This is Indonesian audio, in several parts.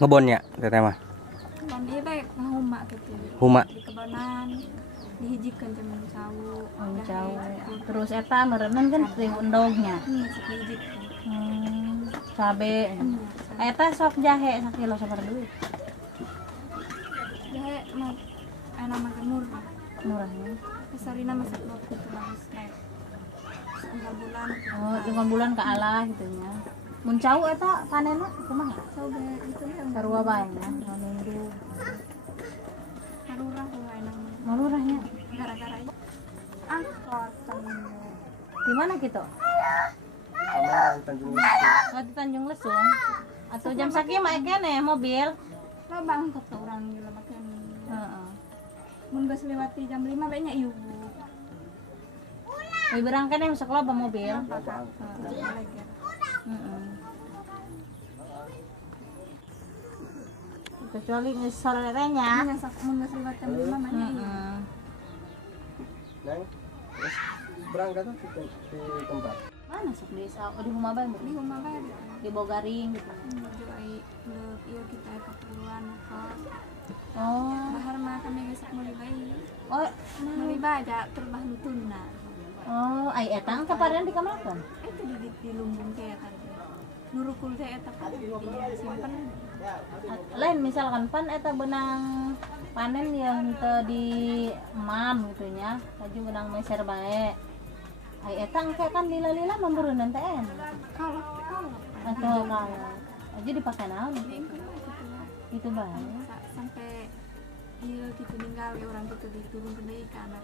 ngebonnya teteh mah. Dan dia baik ngahuma gitu. Huma. Di kebanan dihijikeun jeung cawu. Jauh. Terus eta meureunan kan trihun dognya. Dihijikeun. Cabe. Eta sok jahe sakilo sabar duit. Jahe mah ana mah murah. Murahnya. Sarina mah 10 gitu bagus kayak. Setengah bulan. Oh, dengan bulan ke Allah gitu nya. Mun cau eta panenna kumaha? Coba itu yang Sarua bae nya, nundu. harurah wae namanya. Malurahnya. Gara-gara itu angkot Di mana gitu? Tanjung Oh, di Tanjung Lesung. Atau jam sakieu mah kene mobil. loba angkot tuh orang gila makan. Heeh. Mun geus lewati jam 5 bae nya ieu. Di berang kene masuk loba mobil. Kecuali geus sorenya. Nya sak mun geus lewat jam 5 mah nya ieu. Neng, terus berangkat tuh di tempat. Mana sok di di rumah bae Di rumah bae di Bogaring gitu. juai leuk ieu kita keperluan kos. Oh. Bahar mah kami geus meuli bae. Oh, Meuli bae aja terbah nutuna. oh, ai eta angka parean dikamalakeun. Itu di lumbung teh eta. Nurukul teh eta simpen. Lain misalkan pan eta benang panen yang teu di emam gitu nya, laju benang meser bae. Ai eta angka kan lila-lila membeureunan teh en. Kalau Atau kalau aja dipakai naon diingkeun gitu lah. gitu bae. Sampai ieu gitu ninggal orang gitu diturunkeun deui ka anak.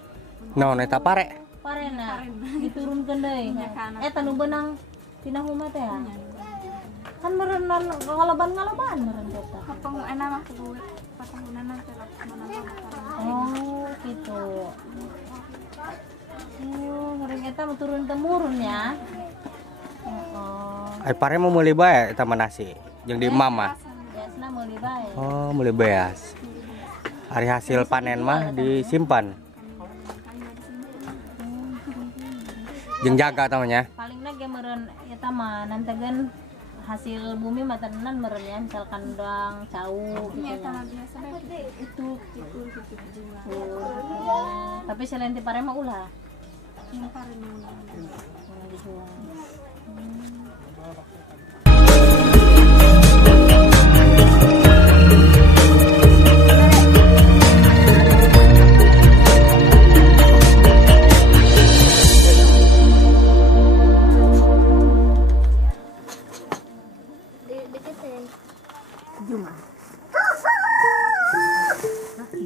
Naon eta pare? Parena diturunkeun deui. Nya ka anak. Eta nu benang tina huma teh. Kan meureunan ngaloban-ngaloban meureun eta. Kapeng enak mah kudu patahunana teh lah mana Oh, gitu. Oh, ngering eta mah turun temurun ya. Oh. Ai pare mau meuli bae eta mah nasi. Jeung di mama. Biasana meuli bae. Oh, meuli beas. Hari hasil panen mah disimpan. Jeung jaga tamanya. Palingna ge meureun eta mah nantegeun hasil bumi mah tenan meureun ya misalkan udang, cau gitu Nya eta ya. mah biasa bae itu gitu jual. Tapi selain ti pare mah ulah Yang paling yang dijual.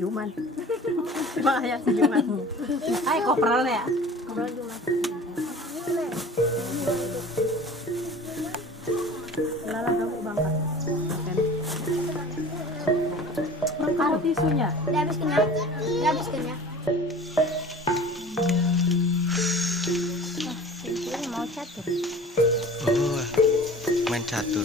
Juman. Bahaya si Juman. Ay, kopral ya. Ngobrol Juman. Lala kamu bangkat. Mana tisunya? Dihabiskeun ya. Dihabiskeun ya. Ini mau catur. Oh, main catur.